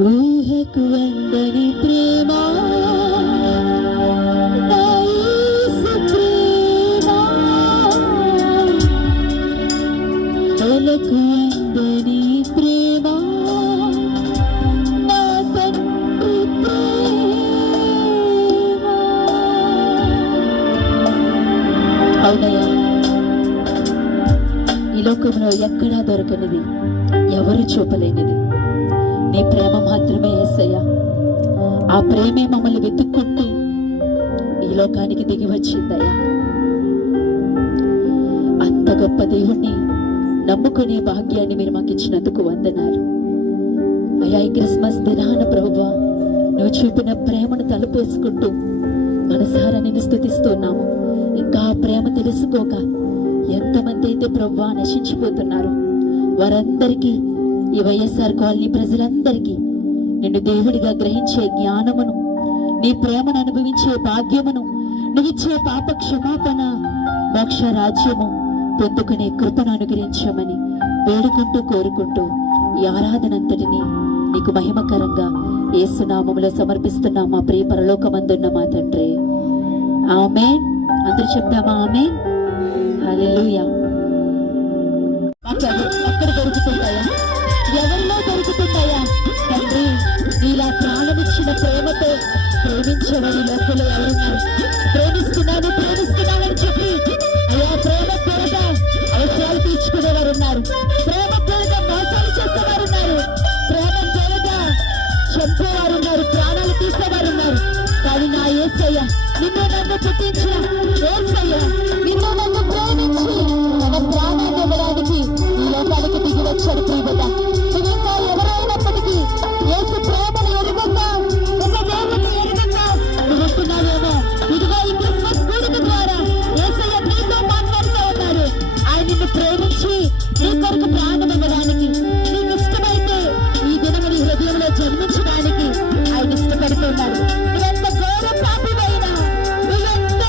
ఊహకు అందని ప్రేమ నా యేసు ప్రేమ, కలకు అందని ప్రేమ నా తండ్రి ప్రేమ. అవునయ్యా, ఈ లోకంలో ఎక్కడా దొరకనిది, ఎవరు చూపలేనిది నీ ప్రేమ మాత్రమే యేసయ్యా. ఆ ప్రేమే మమ్మల్ని వెతుక్కుంటూ ఈ లోకానికి దిగి వచ్చిందయ్యా. అంత గొప్ప దేవుణ్ణి నమ్ముకునే భాగ్యాన్ని మీరు మాకు ఇచ్చినందుకు వందనాలు అయ్యా. ఈ క్రిస్మస్ దినాన ప్రభువా, నువ్వు చూపిన ప్రేమను తలుపేసుకుంటూ మనసారా నిన్ను స్తుతిస్తున్నాము. ఇంకా ఆ ప్రేమ తెలుసుకోక ఎంతమంది అయితే ప్రభువా నశించిపోతున్నారు, వారందరికీ, ఈ వైఎస్ఆర్ కాలనీ ప్రజలందరికీ నిన్ను దేవుడిగా గ్రహించే జ్ఞానమును, నీ ప్రేమను అనుభవించే భాగ్యమును, నువ్విచ్చే పాప క్షమాపణ, మోక్ష రాజ్యము పొందుకునే కృపను అనుగ్రహించమని వేడుకుంటూ కోరుకుంటూ ఈ ఆరాధనంతటిని నీకు మహిమకరంగా యేసునామములో సమర్పిస్తున్నాం మా ప్రియ పరలోకమందున్న మా తండ్రి. ఆమేన్. అందరూ చెప్తామా ఆమేన్. హల్లెలూయా. ఎక్కడ దొరుకుతుంటాయా? ఎవరిలో దొరుకుతుంటాయా తండ్రి? నీలా ప్రాణమిచ్చిన ప్రేమతో ప్రేమించమని లోకంలో ఎవరున్నారు? ప్రేమిస్తున్నాను ప్రేమిస్తున్నానని చెప్పి అయ్యా ప్రేమ పేరుగా అవసరాలు తీర్చుకునేవారు ఉన్నారు, ప్రేమ పేరుగా మోసాలు చేసేవారు ఉన్నారు, ప్రేమ పేరుగా చంపేవారు ఉన్నారు, ప్రాణాలు తీసేవారు ఉన్నారు. కానీ నా యేసయ్య, నిన్ను నన్ను పుట్టించిన యేసయ్య, నిన్ను నన్ను ప్రేమించి తన ప్రాణాన్ని ఇవ్వడానికి ఈ లోకానికి దిగి వచ్చాడు. ప్రియత, ఇంకా ఎవరైనప్పటికీ యేసు ప్రేమను ఎరుగక, ఒక దేవుని ఎరుగక నువ్వున్నావేమో. ఇదిగో ఈ క్రిస్మస్ వేడుక ద్వారా యేసయ్య నీతో మాట్లాడుతూ ఉన్నారు. ఆయన నిన్ను ప్రేమించి నీ కొరకు ప్రాణం ఇవ్వడానికి, నీకు ఇష్టమైతే ఈ దినము నీ హృదయంలో జన్మించడానికి ఆయన ఇష్టపడుతున్నాడు. నువ్వెంత ఘోర పాపివైనా, నువ్వెంత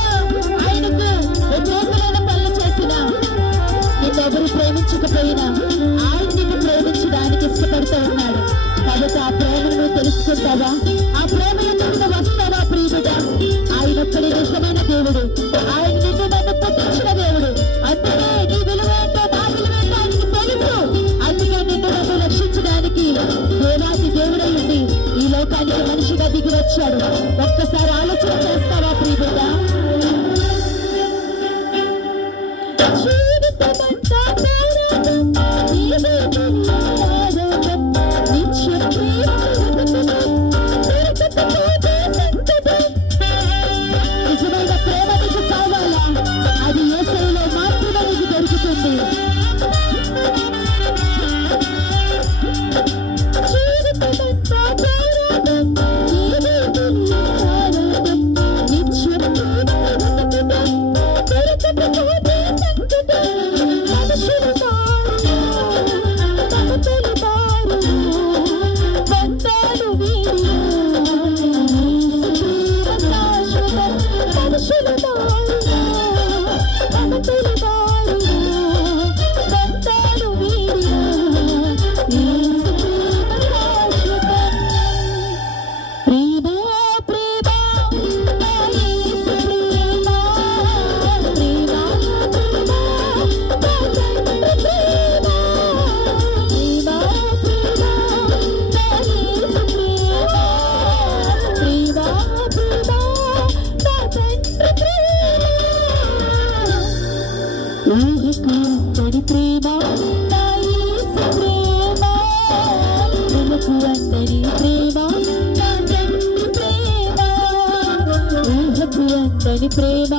ఆయనకు వ్యతిరేకమైన పనులు చేసినా, నిన్నెవరు ప్రేమించకపోయినా ఆయన నిన్ను ప్రేమించడానికి ఇష్టపడుతూ ఉన్నాడు. కాబట్టి ఆ ప్రేమను నువ్వు తెలుసుకుంటావా? ఆ ప్రేమలో నువ్వు వస్తావా? ప్రియుడా, ఆయన ఒక్కడే నిజమైన దేవుడు, ఆయన నిన్ను నన్ను పుట్టించిన దేవుడు. అందుకే నీ విలువేంటో నా విలువేంటో ఆయనకి తెలుసు. అందుకే నిన్ను నన్ను రక్షించడానికి దేవాది దేవుడై ఉండి ఈ లోకానికి మనిషిగా దిగి వచ్చాడు. ఒక్కసారి ఆలోచన చేస్తావా ప్రియుడా? నిజమైన ప్రేమ నీకు కావాలా? అది యేసయ్యలో మాత్రమే నీకు దొరుకుతుంది. ఊహకు అందని ప్రేమ నా యేసు ప్రేమ, వెలుగు అందని ప్రేమ నా తండ్రి ప్రేమ. ఊహకు అందని ప్రేమ